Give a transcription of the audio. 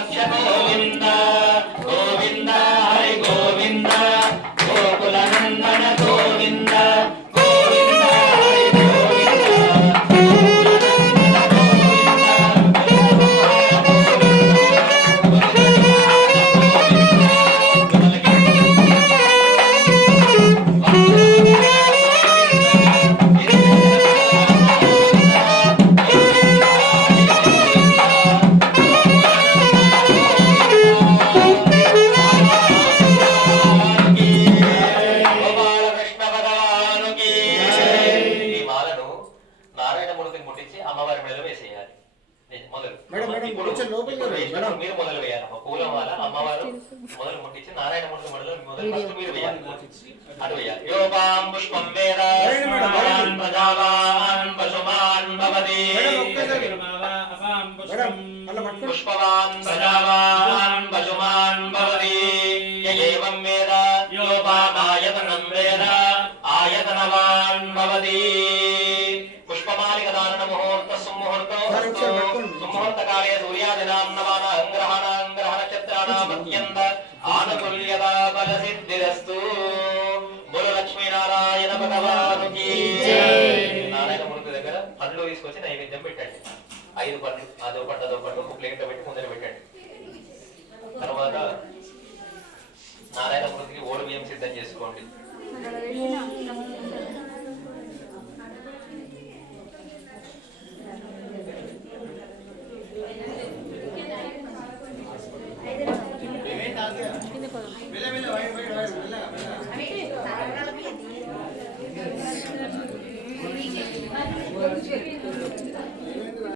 గోపాలక్ష గోవింద గోవింద హరి గోవింద గోకుల నందన గోవింద గోవింద హరి అమ్మవారి మెడలో వేసేయాలి. మొదలు మీరు మొదలు వేయాలి. పూలమాల అమ్మవారు మొదలు ముట్టించి నారాయణమూర్తి మెడలో మొదలు ఫస్ట్ మీరు వేయాలి. అటు వేయాలి. యోపాం పుష్పం వేద ప్రజావాన్ పశుమాన్ భవతి పుష్పవాన్ ప్రజావాన్ పశుమాన్ భవతి ఏవం వేద యోపామాయతనం వేద ఆయతనవాన్ భవతి. పుష్పమాలిక దాన ముహూర్త సుముహూర్త కాలే సూర్యాదినాం నవానాం గ్రహాణాం గ్రహ నక్షత్రాణాం అత్యంత ఆనుకూల్యతా బల సిద్ధిరస్తు. బోలో లక్ష్మీనారాయణ భగవానుకి జై. నారాయణమూర్తి దగ్గర పండ్లు తీసుకొచ్చి నైవేద్యం పెట్టండి. 5 పండ్లు, అదో పండు ఒక ప్లేట్ పెట్టి ముందర పెట్టండి. తర్వాత నారాయణమూర్తికి ఓడి బియ్యం సిద్ధం చేసుకోండి.